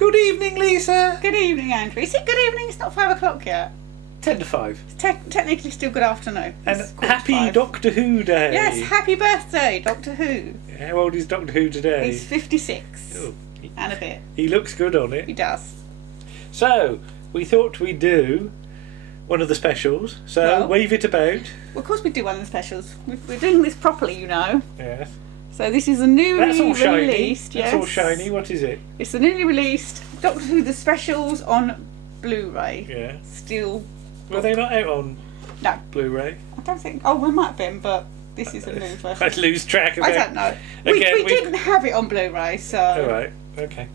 Good evening, Lisa. Good evening, Andrew. Is it good evening? It's not 5 o'clock yet. 10 to 5. It's technically still good afternoon. And It's 5:45. happy Doctor Who Day. Yes, happy birthday, Doctor Who. How old is Doctor Who today? He's 56 Oh, and a bit. he looks good on He it. does. So, we thought we'd do one of the specials. So, Well- wave it about. Well, of course we do one of the specials. We're doing this properly, you know. Yes. So this is a newly That's all shiny. released. That's Yes. all shiny. What is it? It's the newly released Doctor Who the specials on Blu-ray. Yeah. Still, Were they not out on no, Blu-ray? I don't think. Oh, we might have been, but this is a new version. I'd lose track of I it. don't know. Again, we didn't have it on Blu-ray, so Alright, okay.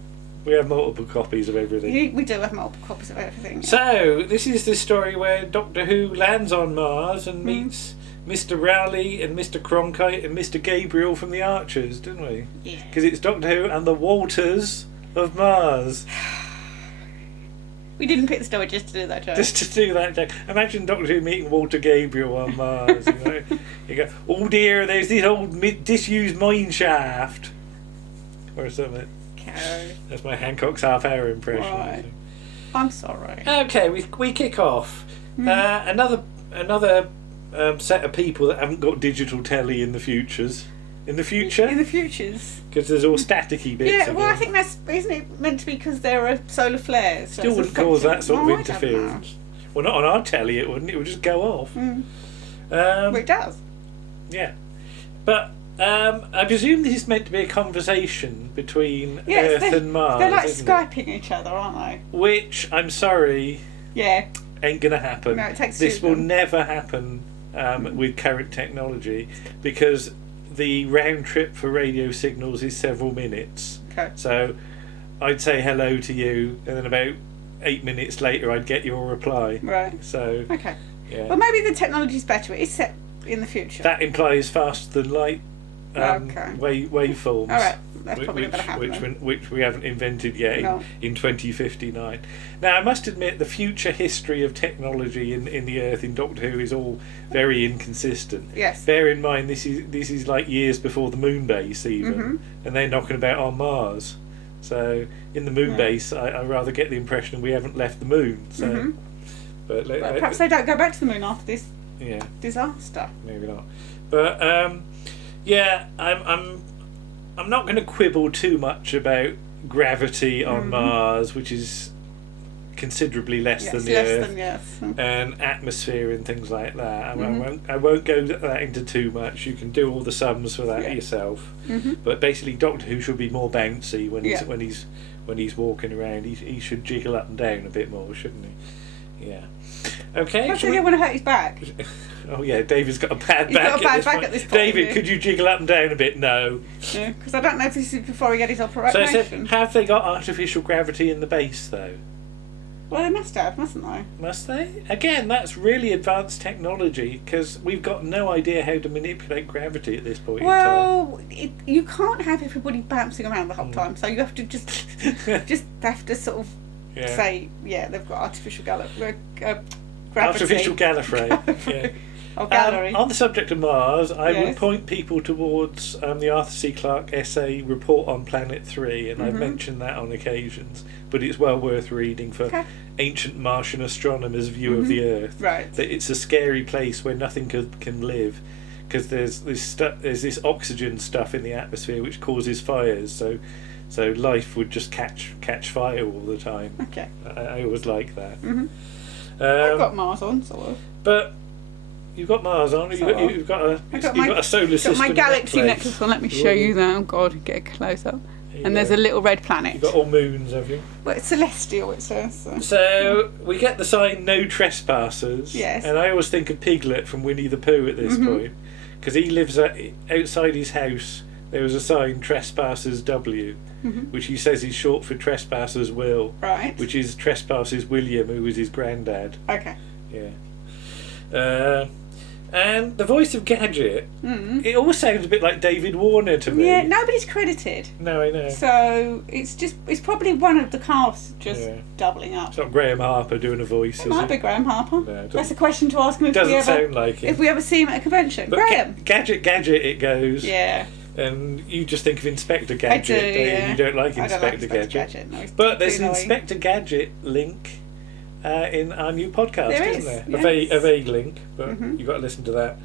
We have multiple copies of everything. we do have multiple copies of everything. So, this is the story where Doctor Who lands on Mars and meets Mr. Rowley and Mr. Cronkite and Mr. Gabriel from the Archers, didn't we? Yeah. Because it's Doctor Who and the Walters of Mars. We didn't pick the story just to do that joke. Just to do that, Jack. Imagine Doctor Who meeting Walter Gabriel on Mars. You go, oh dear, there's this old disused mine shaft. Or something. Okay. That's my Hancock's half-hour impression. Right. I'm sorry. Okay, we kick off. Another set of people that haven't got digital telly in the futures. In the future? In the futures. Because there's all staticky bits. Yeah, well, I again. think isn't it meant to be because there are solar flares? So Still it's wouldn't cause that affecting- sort of Oh, I don't interference. Well, not on our telly it wouldn't. It would just go off. know. Well, it does. Yeah. But I presume this is meant to be a conversation between Yes, Earth and Mars. They're like isn't Skyping each other, aren't they? it? Which, I'm sorry, Yeah. ain't going to happen. No, it takes This two will of them. never happen with current technology because the round trip for radio signals is several minutes. Okay. So I'd say hello to you, and then about 8 minutes later I'd get your reply. Right. So, Okay. yeah. Well, maybe the technology's better. It's set in the future. That implies faster than light Okay. waveforms. All right. That's probably which, not going to happen. which we haven't invented yet No. in 2059. Now, I must admit, the future history of technology in the Earth in Doctor Who is all very inconsistent. Yes. Bear in mind, this is like years before the moon base even, Mm-hmm. and they're knocking about on Mars. So in the moon Yeah. base, I rather get the impression we haven't left the moon. So, Mhm. but But perhaps they don't go back to the moon after this yeah. disaster. Maybe not. But yeah, I'm not going to quibble too much about gravity on Mars, which is considerably less Yes, than the less Earth, than yes. and atmosphere and things like that. Mhm. I won't go that into too much. You can do all the sums for that Yeah. yourself. Mhm. But basically, Doctor Who should be more bouncy when Yeah. when he's walking around. He should jiggle up and down a bit more, shouldn't he? Yeah. Okay. Perhaps shall they we- don't want to hurt his back. Oh yeah, David's got a bad He's back. got a bad back point. at this point, David, yeah. could you jiggle up and down a bit? No. Because I don't know if this is before he had his So operation. have they got artificial gravity in the base though? Well, they must have, mustn't they? Must they? Again, that's really advanced technology because we've got no idea how to manipulate gravity at this point Well, you can't have everybody bouncing around the whole Mm. time, so you have to just have to sort of in time. Yeah. say, yeah, they've got artificial gravity. Artificial Gallifrey. Yeah. Or gallery. On the subject of Mars, I would Yes. point people towards the Arthur C. Clarke essay Report on Planet 3, and I've Mhm. mentioned that on occasions, but it's well worth reading for Okay. ancient Martian astronomers' view of the Earth. Right. That it's a scary place where nothing can live, because there's this oxygen stuff in the atmosphere which causes fires, so life would just catch fire all the time. Okay. I always like that. Mhm. I've Um, got Mars on, sort of. but you've got Mars on. You've got a solar Got system. my galaxy necklace. necklace on. Let me show you that. Oh God, get a close up. There you And there's go. a little red planet. You've got all moons, have you? Well, it's celestial, it says. So. So we get the sign "No Trespassers." Yes. And I always think of Piglet from Winnie the Pooh at this point, because he lives outside his house. There was a sign "Trespassers W," which he says is short for Trespassers Will, Right. which is Trespassers William, who was his granddad. Okay. Yeah. And the voice of Gadget, it always sounds a bit like David Warner to me. Yeah, nobody's credited. No, I know. So it's probably one of the cast just Yeah. doubling up. It's not Graham Harper doing a voice, It is might it? be Graham Harper. No, it doesn't- That's a question to ask him if Doesn't we ever sound like it. if we ever see him at a convention. But Graham. Gadget, it goes. Yeah. And you just think of Inspector Gadget. I do, yeah. You don't like I don't like Inspector Gadget. No, he's But there's too an annoying. Inspector Gadget link in our new podcast, There isn't is, there? yes. A vague link, but Mhm. you've got to listen to that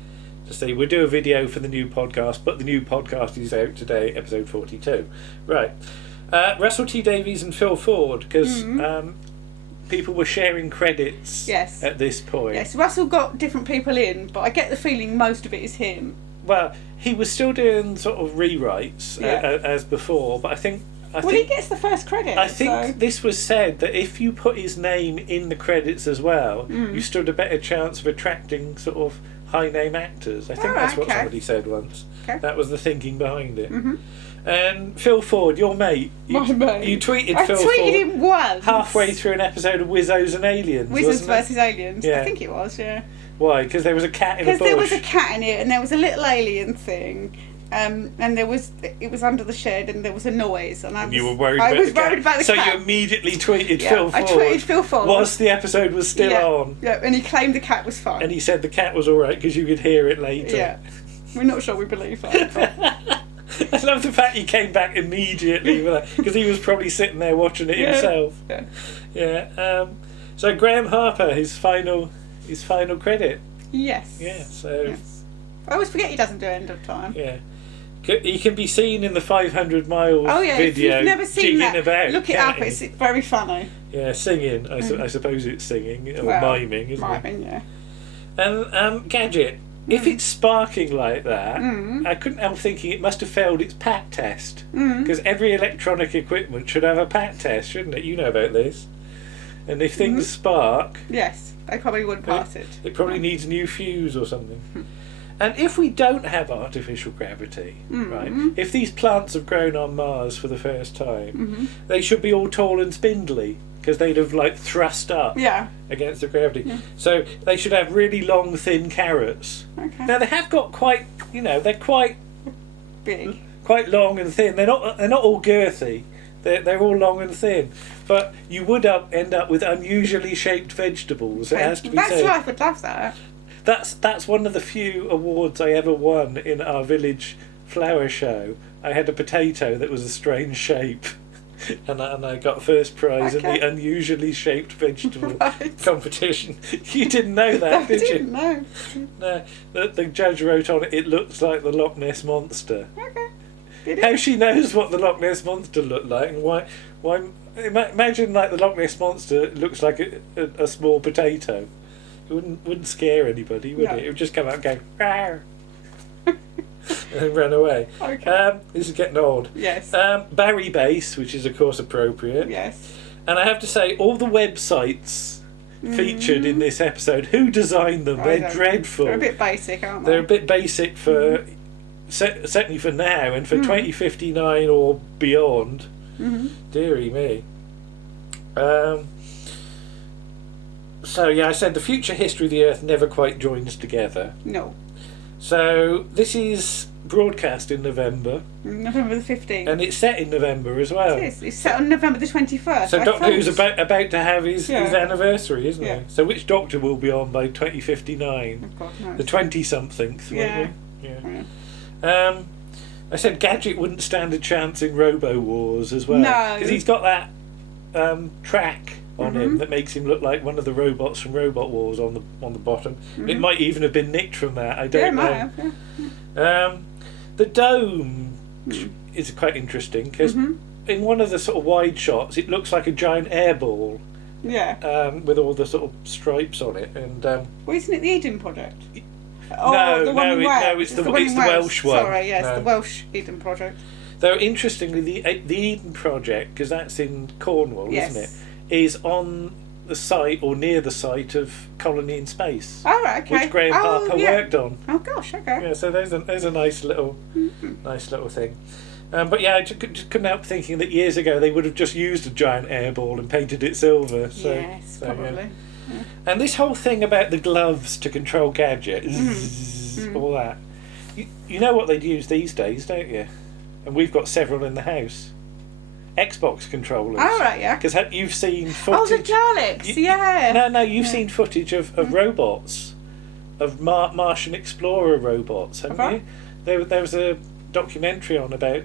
to see. We'll do a video for the new podcast, but the new podcast is out today, episode 42. Right. Russell T Davies and Phil Ford, because people were sharing credits Yes. at this point. Yes, Russell got different people in, but I get the feeling most of it is him. Well, he was still doing sort of rewrites as before, but I think He gets the first credit. I think so. this was said that if you put his name in the credits as well, you stood a better chance of attracting sort of high name actors. I think Oh, that's what okay. somebody said once. Okay. That was the thinking behind it. Mhm. And Phil Ford, your mate, you, My mate. you tweeted I Phil tweeted Ford him once. halfway through an episode of Wizzos and Aliens. Wizards wasn't it? versus Aliens. Yeah. I think it was, yeah. Why? Because there was a cat in a bush. Because there was a cat in it, and there was a little alien thing, and it was under the shed, and there was a noise, and You were worried I about was the cat. worried about the so cat. you immediately tweeted Yeah, Phil I Ford. tweeted Phil Ford. Whilst the episode was still yeah, on. Yeah, and he claimed the cat was fine. And he said the cat was alright because you could hear it later. Yeah, we're not sure we believe that. but- I love the fact he came back immediately because he was probably sitting there watching it Yeah. himself. Yeah. Yeah. So Graham Harper, his final credit. Yes. Yeah. So Yes. I always forget he doesn't do End of Time. yeah, he can be seen in the 500 miles Oh yeah, if video. you've never seen jigging that, about, look it can't up. he? It's very funny. Yeah, singing. I suppose it's singing or Well, miming, isn't it? Miming, yeah. And Gadget. If it's sparking like that, Mm. I couldn't help thinking it must have failed its PAT test. Mm. Because every electronic equipment should have a PAT test, shouldn't it? You know about this. And if things spark, Yes, they probably would pass it. it probably needs a new fuse or something. And if we don't have artificial gravity, right? If these plants have grown on Mars for the first time, they should be all tall and spindly because they'd have like thrust up Yeah. against the gravity. So they should have really long, thin carrots. Okay. Now they have got quite, they're quite Big. long and thin. They're not all girthy. They're all long and thin. But you would end up with unusually shaped vegetables. It has to be That's said. why I would love that. That's one of the few awards I ever won in our village flower show. I had a potato that was a strange shape. And I got first prize in Okay. the unusually shaped vegetable Right. competition. You didn't know that, I did didn't you? know. No. The judge wrote on it, it looks like the Loch Ness Monster. Okay. Did How it? she knows what the Loch Ness Monster looked like and why imagine like the Loch Ness Monster looks like a small potato. It wouldn't scare anybody, would No. it? It would just come out and go, "Rawr," and then run away. Okay. This is getting old. Yes. Barry Base, which is of course appropriate. Yes. And I have to say, all the websites featured in this episode, who designed them? I They're don't- dreadful. They're a bit basic, aren't they? They're a bit basic for certainly for now and for 2059 or beyond. Dearie me. So yeah, I said the future history of the Earth never quite joins together. No. So this is broadcast in November, November the 15th. and it's set in November as well. It is. It's set on November the 21st. So I Doctor thought- Who's about to have his Yeah. anniversary, isn't Yeah. he? So which Doctor will be on by 2059? Oh, God, no. The 20-somethingth, Yeah. won't we? Yeah. I said Gadget wouldn't stand a chance in Robo Wars as well. No. Because he's got that track on him that makes him look like one of the robots from Robot Wars on the bottom. It might even have been nicked from that. I Yeah, it don't might know. have. Yeah. The dome is quite interesting because in one of the sort of wide shots, it looks like a giant airball Yeah. with all the sort of stripes on it. And Well, isn't it the Eden Project? No, the one in no, Wales. it's the one in it's the Wales. Welsh one. Sorry, yes, No. the Welsh Eden Project. Though interestingly, the Eden Project, because that's in Cornwall, Yes. isn't it, is on the site or near the site of Colony in Space, Oh, right, okay. which Graham Harper yeah. worked on. Oh, gosh, okay. Yeah, so there's a nice little thing. But yeah, I just couldn't help thinking that years ago they would have just used a giant airball and painted it silver. So, Yes, so, yeah. probably. And this whole thing about the gloves to control Gadget, all that, you know what they'd use these days, don't you? And we've got several in the house. Xbox controllers. Oh, right, yeah. Because you've seen Oh, the footage. Daleks, yeah. No, you've seen footage of robots, of Martian Explorer robots, haven't Have I? you? There was a documentary on about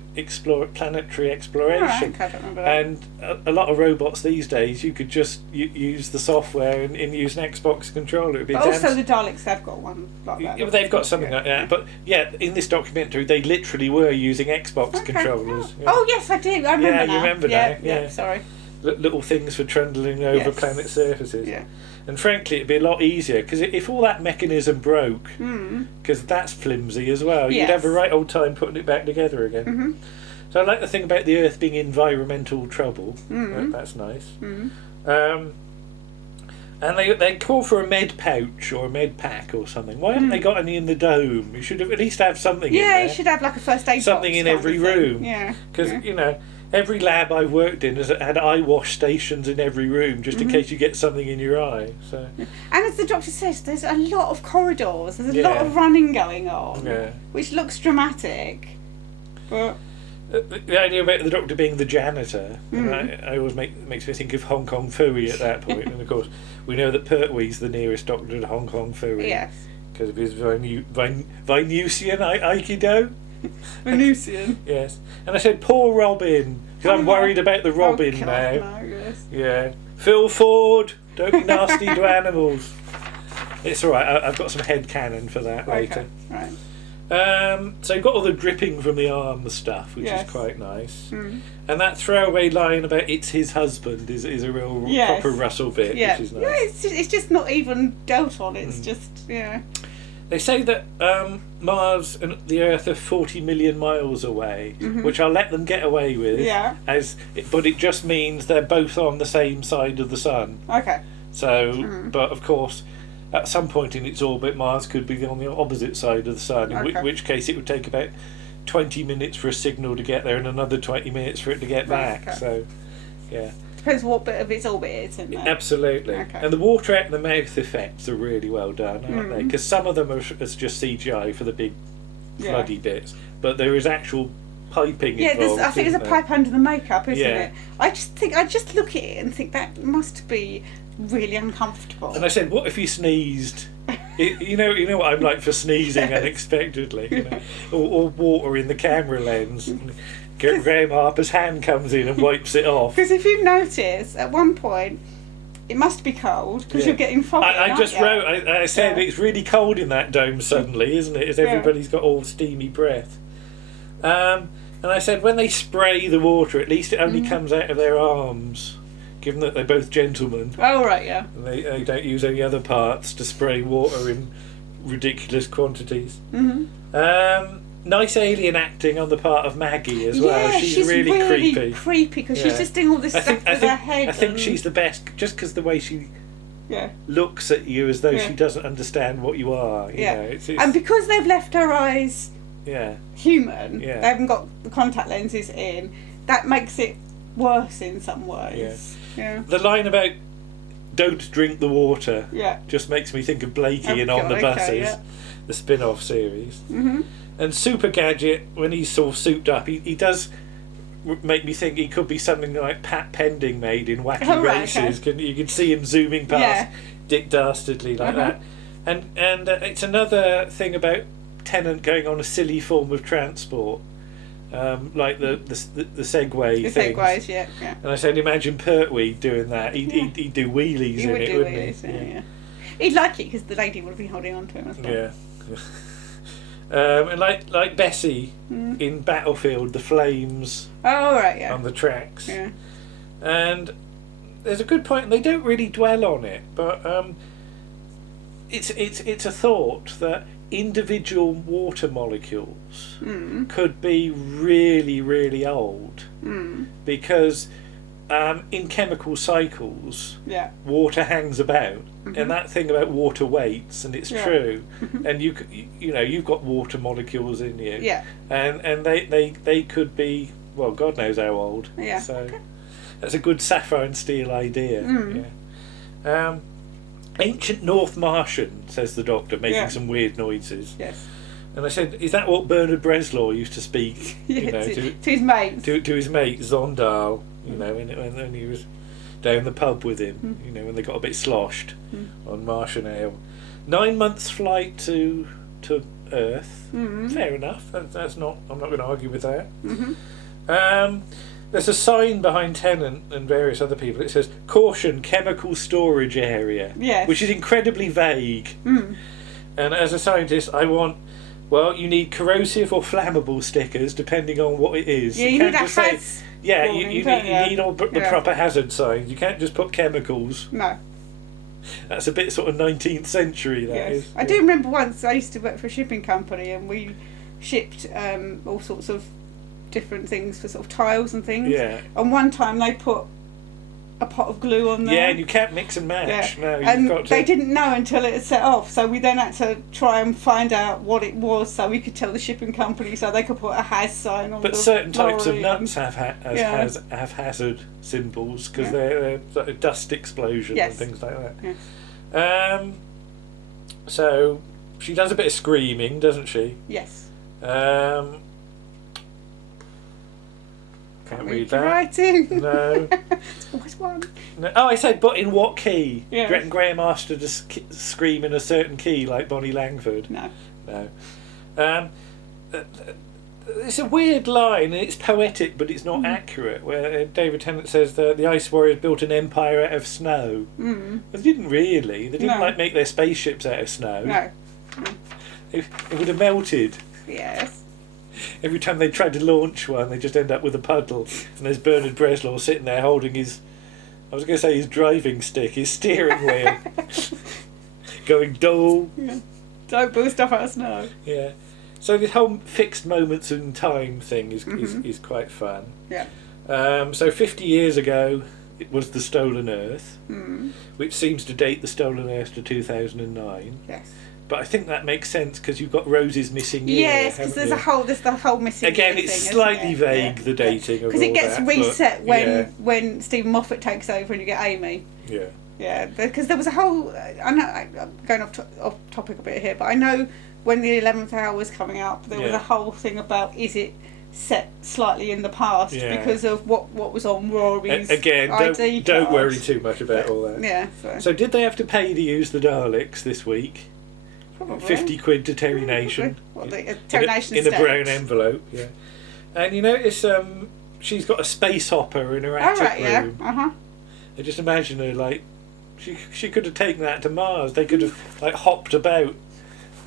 planetary Oh, exploration. okay, I don't remember that. And a lot of robots these days, you could just use the software and use an Xbox controller. It'd be But also damn- the Daleks, they've got one like that. Yeah, they've got something Yeah. like that. But yeah, in this documentary, they literally were using Xbox Okay. controllers. Yeah. Oh yes, I do. I remember Yeah, now. you remember yeah, now, yeah. Sorry. Little things for trundling over Yes. planet surfaces. Yeah. And frankly, it'd be a lot easier because if all that mechanism broke, Mm. because that's flimsy as well, you'd Yes. have a right old time putting it back together again. Mhm. So I like the thing about the Earth being environmental trouble. Mm. That's nice. Mm. And they call for a med pouch or a med pack or something. Why haven't they got any in the dome? You should have at least have something in Yeah, there. you should have like a first aid Something box in kind every of thing. room. Yeah. Because, yeah. you know, every lab I've worked in has had eye wash stations in every room just Mm-hmm. in case you get something in your eye. So, And as the doctor says, there's a lot of corridors. There's a lot Yeah. of running going on, yeah. which looks dramatic. But The idea about the doctor being the janitor, and Mm. I always makes me think of Hong Kong Phooey at that point. And of course, we know that Pertwee's the nearest doctor to Hong Kong Phooey yes, because of his Venusian Aikido. Venusian. Yes, and I said poor Robin because I'm worried about the Robin oh, God, now. No, yes. Yeah, Phil Ford, don't be nasty to animals. It's all right. I've got some head cannon for that later. Okay, right. So you've got all the dripping from the arm stuff, which Yes. is quite nice. Mm. And that throwaway line about it's his husband is a real Yes. proper Russell bit, Yeah, which is nice. yeah. It's just not even dealt on. It's Mm. just yeah. They say that Mars and the Earth are 40 million miles away, which I'll let them get away with. Yeah. But it just means they're both on the same side of the sun. Okay. So, but of course, at some point in its orbit, Mars could be on the opposite side of the sun, in Okay. which case it would take about 20 minutes for a signal to get there and another 20 minutes for it to get Right, back. okay. So, yeah. Depends what bit of its orbit it's in there. Absolutely. Okay. And the water out of the mouth effects are really well done, aren't they? Because some of them are just CGI for the big Yeah. floody bits, but there is actual piping Yeah, involved. I think there's a isn't there? pipe under the makeup, isn't Yeah. it? I just look at it and think that must be really uncomfortable. And I said, what if he sneezed? You know what I'm like for sneezing unexpectedly, you know, or water in the camera lens. Graham Harper's hand comes in and wipes it off. Because if you notice, at one point, it must be cold because Yeah. you're getting foggy. I aren't just you? wrote. I said Yeah. it's really cold in that dome suddenly, isn't it? As everybody's got all steamy breath. And I said when they spray the water, at least it only comes out of their arms, given that they're both gentlemen. Oh right, yeah. And they don't use any other parts to spray water in ridiculous quantities. Mm-hmm. Nice alien acting on the part of Maggie as well. Yeah, She's really creepy. because Yeah. she's just doing all this stuff with her head. I think and- she's the best, just because the way she yeah. looks at you as though Yeah. she doesn't understand what you are. You Yeah. know, it's And because they've left her eyes yeah, human, Yeah. they haven't got the contact lenses in, that makes it worse in some ways. Yeah. the line about "don't drink the water" Yeah. just makes me think of Blakey Oh, in On God, the okay, Buses, yeah. the spin-off series. Mm-hmm. And Super Gadget, when he's sort of souped up, he does make me think he could be something like Pat Pending made in Wacky Oh, right, Races. okay. You can see him zooming past Yeah. Dick Dastardly like Uh-huh. that. And it's another thing about Tennant going on a silly form of transport, like the Segway The things. segues, yeah. And I said, imagine Pertwee doing that. He'd do wheelies He in would it, do wouldn't it, he? yeah. He'd like it because the lady would be holding on to him as well. Yeah. And like Bessie in Battlefield, the flames Oh, right, yeah. on the tracks. Yeah. And there's a good point, and they don't really dwell on it, but it's a thought that individual water molecules could be really, really old because in chemical cycles, Yeah. water hangs about, and that thing about water weights, and it's Yeah. true, and you know you've got water molecules in you, Yeah. and they could be, well, God knows how old. Yeah. So Okay. that's a good sapphire and steel idea. Mm. Yeah. Ancient North Martian, says the Doctor, making Yeah. some weird noises. Yes. And I said, is that what Bernard Bresslaw used to speak? Yeah, You know, to his mates. to his mate Zondal, you know, when he was down the pub with him, you know, when they got a bit sloshed on Martian ale. 9 months flight to Earth. Fair enough. That's not. I'm not going to argue with that. There's a sign behind Tennant and various other people. It says "Caution: Chemical Storage Area," Yes. which is incredibly vague. And as a scientist, I want. Well, you need corrosive or flammable stickers, depending on what it is. Yeah, you can't need a just say, HAZ yeah, warning, you don't need all the Yeah. proper hazard signs. You can't just put chemicals. No. That's a bit sort of 19th century, that Yes. is. I do remember once I used to work for a shipping company and we shipped all sorts of different things for sort of tiles and things. Yeah. And one time they put a pot of glue on there. Yeah, and you can't mix and match. Yeah. No, you've And got to. they didn't know until it had set off, so we then had to try and find out what it was so we could tell the shipping company so they could put a HAZ sign on But the certain types of lorry nuts have Yeah. have hazard symbols because Yeah. they're sort of dust explosions Yes. and things like that. Yes. So she does a bit of screaming, doesn't she? Yes. Can't Read read your that. writing. No. It's always one. No. Oh, I said, but in what key? Yeah. Do you reckon Graham asked her to scream in a certain key like Bonnie Langford? No. No. It's a weird line, and it's poetic, but it's not accurate. Where David Tennant says that the Ice Warriors built an empire out of snow. They didn't really. They didn't No. make their spaceships out of snow. No. It would have melted. Yes. Every time they tried to launch one, they just end up with a puddle. And there's Bernard Bresslaw sitting there holding his, I was going to say his driving stick, his steering wheel, going dull. Yeah. Don't build stuff out of snow. Yeah. So this whole fixed moments in time thing is quite fun. Yeah. So 50 years ago, it was the Stolen Earth, which seems to date the Stolen Earth to 2009. Yes. But I think that makes sense because you've got Rose's missing year. Yes, because there's the whole missing. Again, year it's thing, slightly isn't it? vague, the dating of because it all gets that, reset but, when Stephen Moffat takes over and you get Amy. Yeah. Yeah, because there was a whole. I know I'm going off topic a bit here, but I know when the 11th Hour was coming up, there was Yeah. a whole thing about is it set slightly in the past Yeah. because of what was on Rory's Again, ID don't card. worry too much about all that. Yeah. So did they have to pay to use the Daleks this week? Probably. 50 quid to Terry Nation. What, Terry Nation in a stamp? brown envelope, yeah. And you notice she's got a space hopper in her Oh, attic right, yeah. room. Uh-huh. I just imagine her like she could have taken that to Mars. They could have like hopped about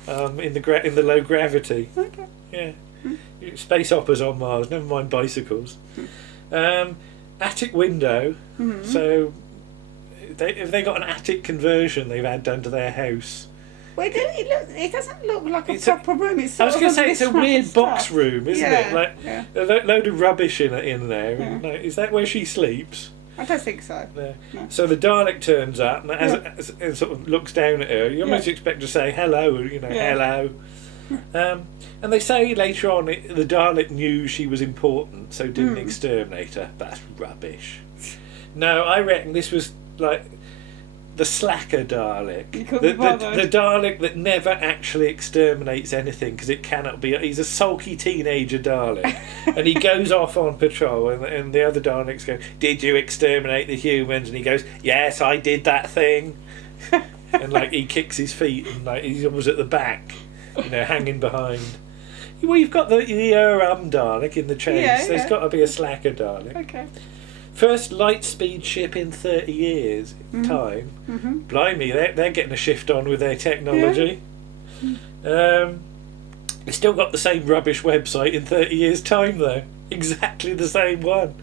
in the low gravity. Okay. Yeah. Space hoppers on Mars, never mind bicycles. Attic window. So if they got an attic conversion they've had done to their house. Well, it doesn't look like a It's a- proper room. It's I was sort going of to say it's a mismatched weird box stuff. room, isn't Yeah, it? Like yeah. a load of rubbish in there. Yeah. And, like, is that where she sleeps? I don't think so. No. No. So the Dalek turns up and as it sort of looks down at her, you almost expect to say hello, hello. And they say later on the Dalek knew she was important, so didn't exterminate her. That's rubbish. No, I reckon this was like the slacker Dalek. You couldn't be bothered. The Dalek that never actually exterminates anything because it cannot be. He's a sulky teenager Dalek. And he goes off on patrol and the other Daleks go, "Did you exterminate the humans?" And he goes, "Yes, I did that thing." And like he kicks his feet and like he's almost at the back, hanging behind. Well, you've got the Dalek in the chase. Yeah, There's yeah. got to be a slacker Dalek. Okay. First light speed ship in 30 years time. Blimey, they're getting a shift on with their technology. They still got the same rubbish website in 30 years time though. Exactly the same one.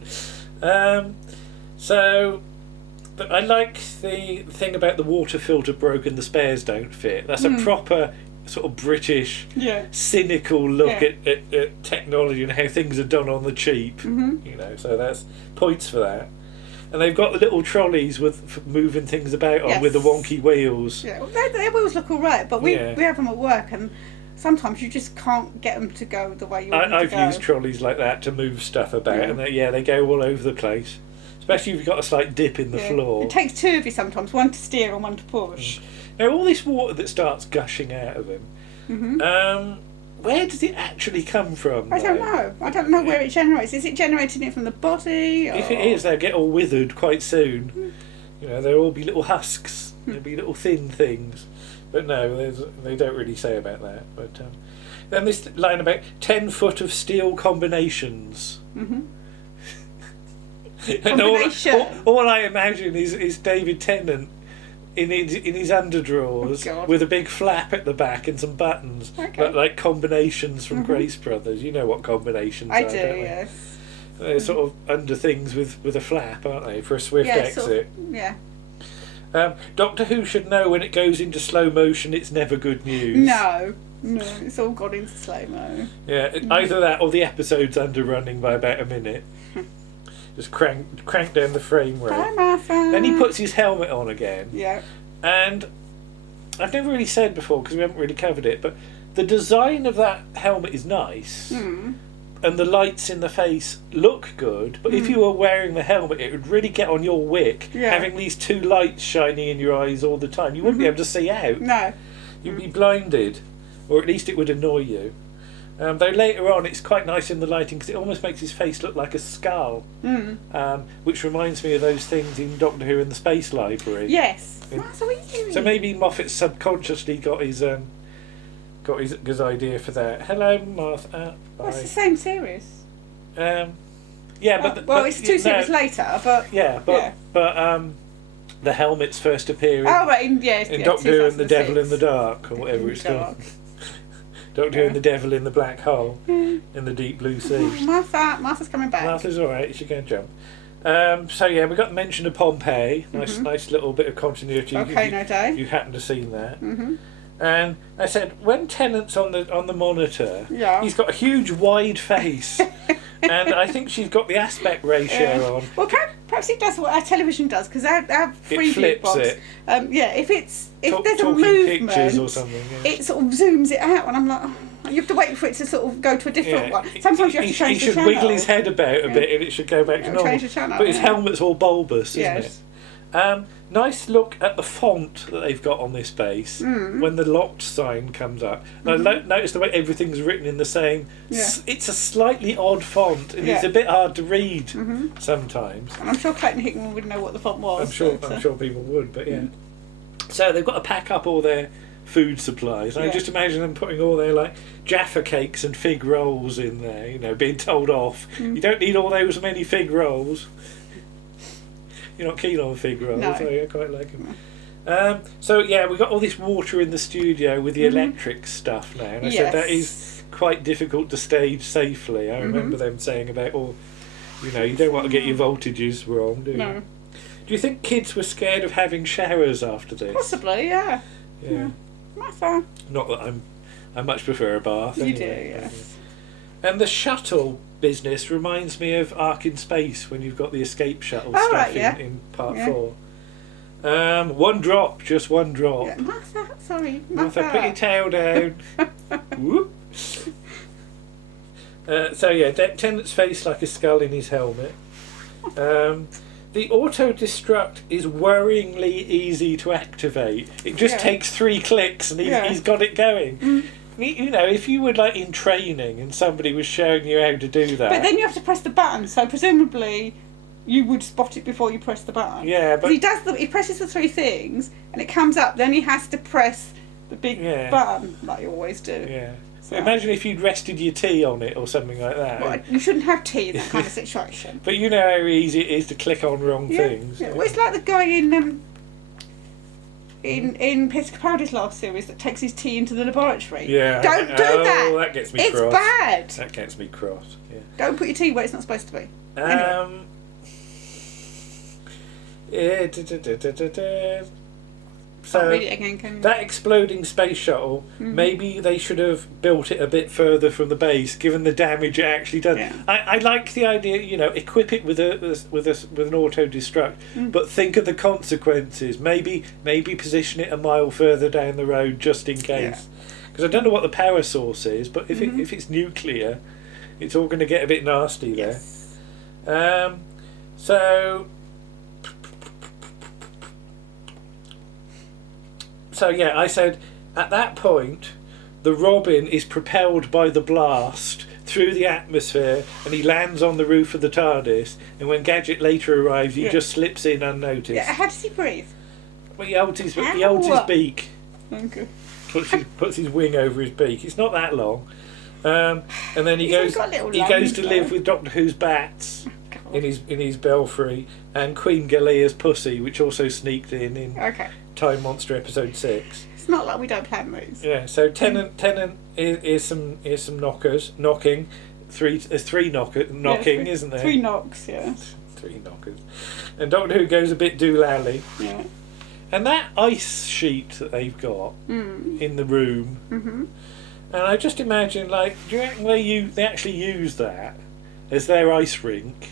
But I like the thing about the water filter broken, the spares don't fit. That's a proper sort of British cynical look at technology and how things are done on the cheap. So that's points for that. And they've got the little trolleys for moving things about on with the wonky wheels. Yeah, well, their wheels look all right, but we have them at work, and sometimes you just can't get them to go the way you want them to I've go. used trolleys like that to move stuff about, and they go all over the place. Especially if you've got a slight dip in the floor. It takes two of you sometimes, one to steer and one to push. Now all this water that starts gushing out of him, where does it actually come from? I don't know. I don't know where it generates. Is it generating it from the body? Or... If it is, they'll get all withered quite soon. There'll all be little husks There'd be little thin things. But no, they don't really say about that. But then this line about 10 foot of steel combinations. Mm-hmm. And all I imagine is David Tennant in his underdrawers with a big flap at the back and some buttons, like combinations from Grace Brothers. You know what combinations I are, do, don't yes. They're sort of under things with a flap, aren't they, for a swift exit? Doctor Who should know when it goes into slow motion it's never good news. No, it's all gone into slow-mo. Yeah, either that or the episode's underrunning by about a minute. Just crank down the frame rate. Hi, Martha. Then he puts his helmet on again. Yeah. And I've never really said before, because we haven't really covered it, but the design of that helmet is nice. And the lights in the face look good, but if you were wearing the helmet, it would really get on your wick, having these two lights shining in your eyes all the time. You wouldn't be able to see out. No. You'd be blinded, or at least it would annoy you. Though later on it's quite nice in the lighting because it almost makes his face look like a skull, which reminds me of those things in Doctor Who in the Space Library. Yes. That's what he's doing. So maybe Moffat subconsciously got his idea for that. Hello, Martha. Well, it's the same series. Yeah, but it's two series later, but the helmet's first appearance. Oh right, in Doctor Who and the Devil in the Dark, or whatever it's called. Doctor Who and the Devil in the Black Hole, in the Deep Blue Sea. Martha's coming back. Martha's all right. She can jump. So yeah, we got the mention of Pompeii. Nice little bit of continuity. Okay, no doubt. You happen to have seen that. And I said, when Tennant's on the monitor, he's got a huge wide face, and I think she's got the aspect ratio on. Well, perhaps it does what our television does, because our free view box. It. If there's a talking movement, pictures or something, it sort of zooms it out, and I'm like, you have to wait for it to sort of go to a different one. Sometimes you have to change the channel. He should wiggle his head about a bit, and it should go back to normal. Change the channel, but his helmet's all bulbous, isn't it? Nice look at the font that they've got on this base when the locked sign comes up. And I noticed the way everything's written in the same. It's a slightly odd font, and it's a bit hard to read sometimes. And I'm sure Clayton Hickman would know what the font was. I'm sure people would, but yeah. So they've got to pack up all their food supplies. And I just imagine them putting all their like Jaffa cakes and fig rolls in there. Being told off. You don't need all those many fig rolls. You're not keen on fig rolls, no. I quite like them. So yeah, we've got all this water in the studio with the electric stuff now, and I said that is quite difficult to stage safely. I remember them saying about, you don't want to get your voltages wrong, do you? No. Do you think kids were scared of having showers after this? Possibly, yeah. Martha. Not that I much prefer a bath. You anyway. do, yes. And the shuttle business reminds me of Ark in Space, when you've got the escape shuttle stuff in part 4. One drop, just one drop. Yeah. Martha, sorry. Martha, put your tail down. Whoop. Tennant's face like a skull in his helmet. The auto-destruct is worryingly easy to activate. It just takes 3 clicks and he's got it going. If you were like in training and somebody was showing you how to do that. But then you have to press the button, so presumably you would spot it before you press the button. Yeah, but he presses the 3 things and it comes up, then he has to press the big button like you always do. Yeah. So imagine if you'd rested your tea on it or something like that. Well, you shouldn't have tea in that kind of situation. But you know how easy it is to click on wrong things. Yeah. Well, it's like the guy in Peter Capaldi's last series that takes his tea into the laboratory. Yeah. Don't do that. That gets me cross. It's bad. That gets me cross. Yeah. Don't put your tea where it's not supposed to be. So I'll read it again, can you? That exploding space shuttle, maybe they should have built it a bit further from the base, given the damage it actually does. Yeah. I like the idea, equip it with an auto destruct, but think of the consequences. Maybe position it a mile further down the road just in case. Because I don't know what the power source is, but if it's nuclear, it's all going to get a bit nasty there. Yes. So yeah, I said at that point the Robin is propelled by the blast through the atmosphere and he lands on the roof of the TARDIS, and when Gadget later arrives he just slips in unnoticed. Yeah, how does he breathe? Well, he holds his beak. Okay. Puts his wing over his beak. It's not that long. And then he He's goes got little to lungs, live though. with Doctor Who's bats God. in his belfry, and Queen Galea's pussy, which also sneaked in Okay. Time Monster episode 6. It's not like we don't plan these. Yeah. So Tennant is some knocking. There's three knocking, Yeah, isn't there? 3 knocks, yeah. 3 knockers. And Doctor Who goes a bit doolally. Yeah. And that ice sheet that they've got in the room, and I just imagine, like, do you reckon they actually use that as their ice rink?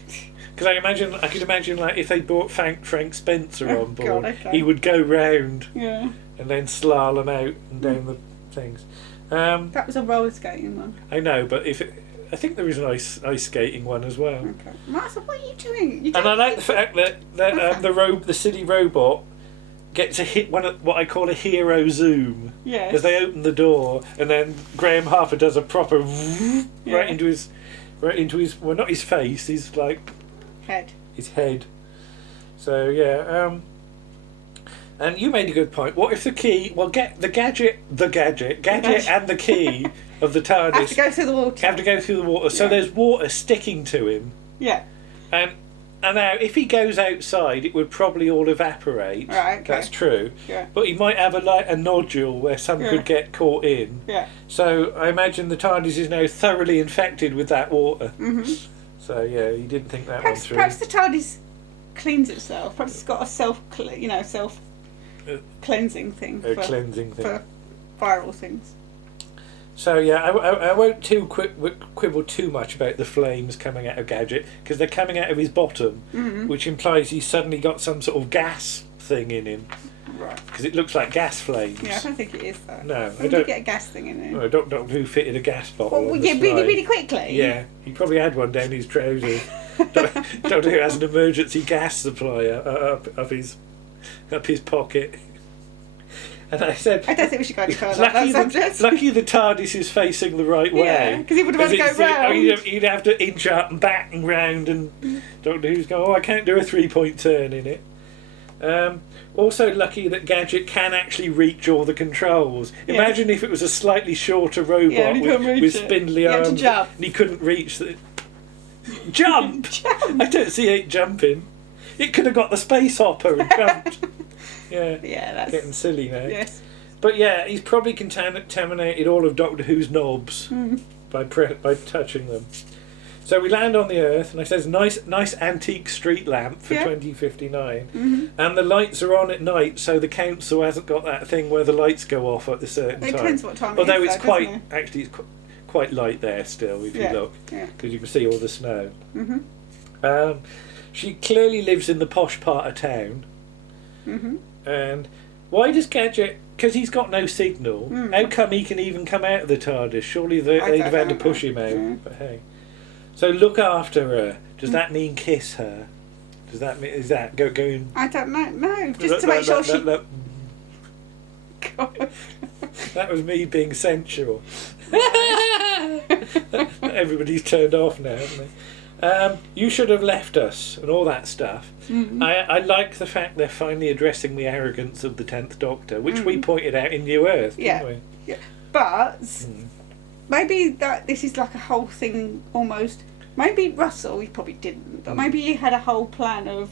Because I could imagine, like, if they brought Frank Spencer Oh, on board, God, okay. he would go round Yeah. and then slalom out and down the things. That was a roller skating one. I know, but I think there is an ice skating one as well. Okay. Martha, what are you doing? You And I don't like the fact that the city robot gets a hit what I call a hero zoom Yes. as they open the door, and then Graham Harper does a proper Yeah. right into his well, not his face, his like Head. his head. So yeah, and you made a good point. What if the key? Well, get the gadget and the key of the TARDIS Have to go through the water. have to go through the water. So Yeah. there's water sticking to him. Yeah. And now, if he goes outside, it would probably all evaporate. Right, okay. That's true. Yeah. But he might have a nodule where some Yeah. could get caught in. Yeah. So I imagine the TARDIS is now thoroughly infected with that water. So yeah, he didn't think that one through. Perhaps the TARDIS cleans itself. Perhaps it's got a self cleansing thing A cleansing thing. for viral things. So yeah, I won't quibble too much about the flames coming out of Gadget, because they're coming out of his bottom, which implies he's suddenly got some sort of gas thing in him, Right. because it looks like gas flames. Yeah, I don't think it is though. No, I When did don't. you get a gas thing in it? Oh, Doctor Who fitted a gas bottle. Well, on the yeah, really, slide. really quickly. Yeah, he probably had one down his trousers. Doctor Who has an emergency gas supply up his pocket. And I said, I don't think we should go any further on that subject. lucky the TARDIS is facing the right way. Yeah, 'cause he would have had to go It's the- round. You'd have to inch up and back and round, and Doctor Who's going, I can't do a 3-point turn in it. Also lucky that Gadget can actually reach all the controls. Yeah. Imagine if it was a slightly shorter robot Yeah, and he couldn't reach with it. spindly He had to arms, jump. and he couldn't reach the jump. I don't see it jumping. It could have got the space hopper and jumped. Yeah, Yeah, that's getting silly now. yes. But yeah, he's probably contaminated all of Doctor Who's knobs by touching them. So we land on the Earth, and it says nice antique street lamp for 2059, and the lights are on at night, so the council hasn't got that thing where the lights go off at a certain It time. depends what time it Although is, it's though, doesn't it's quite light there still if Yeah, you look, yeah. because you can see all the snow. She clearly lives in the posh part of town. And why does Gadget? Because he's got no signal. How come he can even come out of the TARDIS? Surely they'd I have don't had to know. push him out. Yeah. But hey, so look after her. Does that mean kiss her? Does that mean going? I don't know. No, just to make sure she. Look. God. That was me being sensual. Everybody's turned off now, haven't they? You should have left us and all that stuff. I like the fact they're finally addressing the arrogance of the 10th Doctor, which we pointed out in New Earth, didn't Yeah. we? Yeah. But maybe this is like a whole thing almost. Maybe Russell, he probably didn't, but maybe he had a whole plan of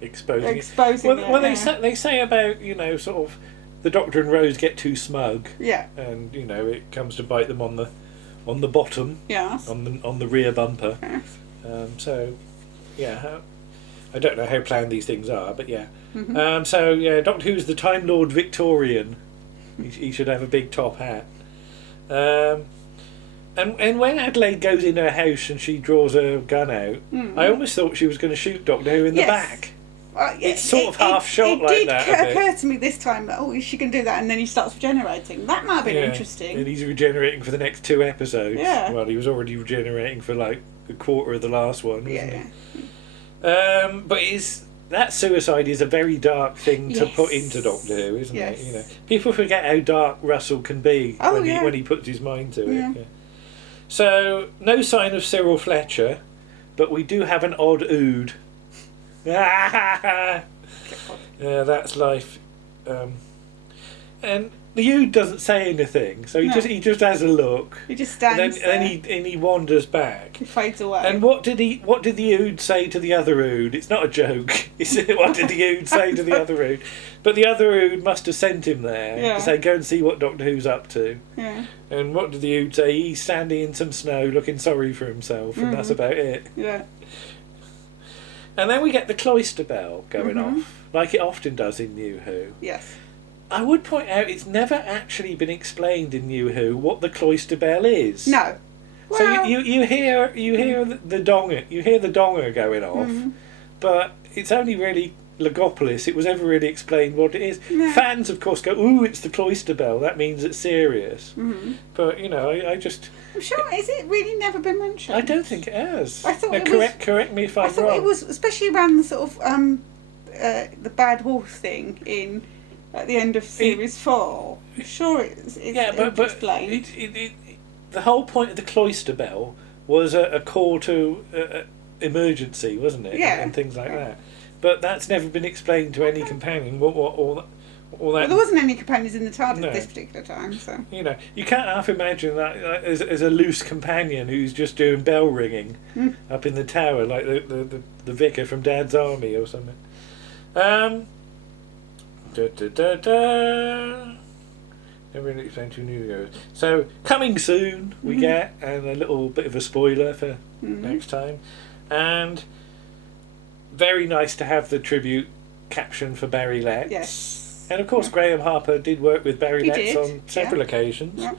Exposing exposing it. Well, it. they say about, sort of the Doctor and Rose get too smug, Yeah. and it comes to bite them on the bottom, Yes. on the rear bumper. Yes. So yeah, I don't know how planned these things are, but yeah. So yeah, Doctor Who's the Time Lord Victorian. He should have a big top hat. And when Adelaide goes in her house and she draws her gun out, I almost thought she was going to shoot Doctor Who in the Yes. back. Yeah, It's sort of half shot like It that, a did bit. occur to me this time that, is she going to do that? And then he starts regenerating. That might have been interesting. And he's regenerating for the next 2 episodes. Yeah. Well, he was already regenerating for like a quarter of the last one, wasn't Yeah. he? But that suicide is a very dark thing to Yes. put into Doctor Who, isn't Yes. it? People forget how dark Russell can be Oh, when yeah. he puts his mind to Yeah. it. Yeah. So no sign of Cyril Fletcher, but we do have an odd Ood. That's life. And the Ood doesn't say anything, so he just has a look. He just stands there. And he wanders back. He fades away. And what did the Ood say to the other Ood? It's not a joke. He said, what did the Ood say to the other Ood? But the other Ood must have sent him there to say, go and see what Doctor Who's up to. Yeah. And what did the Ood say? He's standing in some snow, looking sorry for himself, and that's about it. Yeah. And then we get the cloister bell going off, like it often does in New Who. Yes. I would point out it's never actually been explained in New Who what the cloister bell is. No. Well, so you hear the donger going off, but it's only really Logopolis it was ever really explained what it is. No. Fans, of course, go, "Ooh, it's the cloister bell. That means it's serious." But I just. I'm sure. Is it really never been mentioned? I don't think it has. I thought correct me if I'm wrong. I thought it was, especially around the sort of the bad horse thing in. At the end of series 4, I'm sure it's but explained. The whole point of the cloister bell was a call to emergency, wasn't it? Yeah. And things like that. But that's never been explained to any companion. What all that. Well, there wasn't any companions in the TARDIS No. this particular time, so. You can't half imagine that as a loose companion who's just doing bell ringing up in the tower, like the vicar from Dad's Army or something. Never really explained 2 new ago. So coming soon we get, and a little bit of a spoiler for next time, and very nice to have the tribute caption for Barry Letts. Yes. And of course Graham Harper did work with Barry He Letts did, on several occasions. Yeah.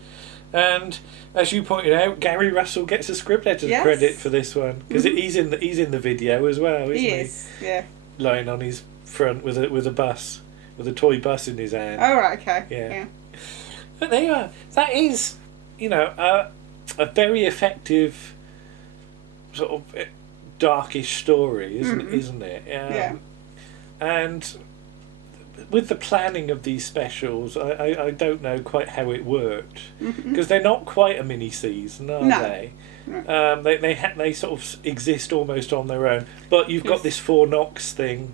And as you pointed out, Gary Russell gets a script editor credit for this one because he's in the video as well, isn't he? He is, yeah. Lying on his front with a bus. With a toy bus in his hand. Oh, right, okay. Yeah. But there you are. That is, a very effective sort of darkish story, isn't it? Yeah. And with the planning of these specials, I don't know quite how it worked because they're not quite a mini season, are they? No. They sort of exist almost on their own, but you've got this 4 Knocks thing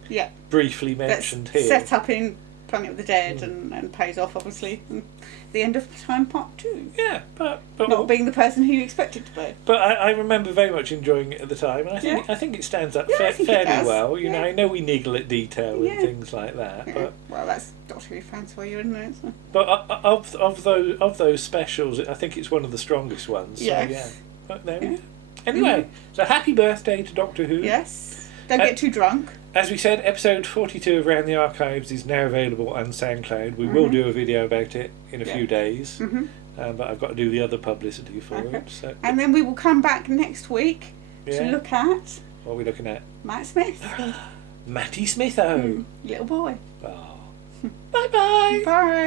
briefly mentioned here. Set up in Planet of the Dead and pays off, obviously. And the End of Time Part 2. Yeah, but not being the person who you expected to be. But I remember very much enjoying it at the time, and I think it stands up fairly well. I know we niggle at detail and things like that. Yeah. But well, that's Doctor Who fans for you, isn't it? So. But of those specials, I think it's one of the strongest ones. Yes. So, yeah. But there we go. Anyway, so happy birthday to Doctor Who. Yes. Don't get too drunk. As we said, episode 42 of Round the Archives is now available on SoundCloud. We will do a video about it in a few days, but I've got to do the other publicity for it. So. And then we will come back next week to look at... What are we looking at? Matt Smith. Matty Smitho. Little boy. Oh. Bye-bye. Bye.